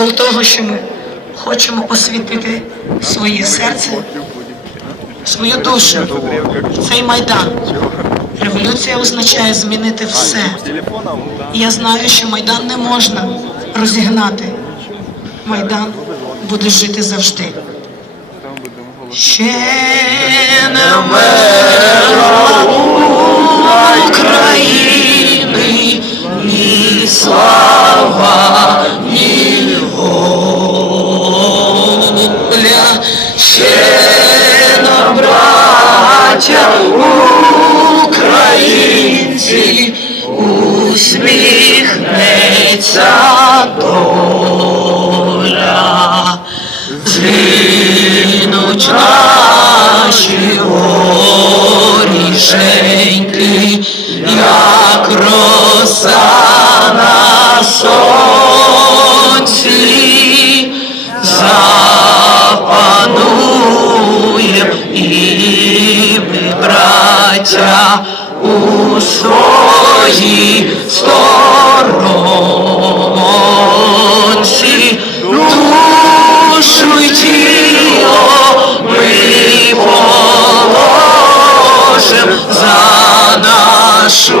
символ того, що ми хочемо освітити своє серце, свою душу, цей майдан. Революція означає змінити все. Я знаю, що майдан не можна розігнати. Майдан буде жити завжди. Ще не вмерла України ні слава, Нам, браття українці, усміхнеться доля. Згинуть наші горішеньки, браття, у своїй сторонці. Душу й тіло ми положим за нашу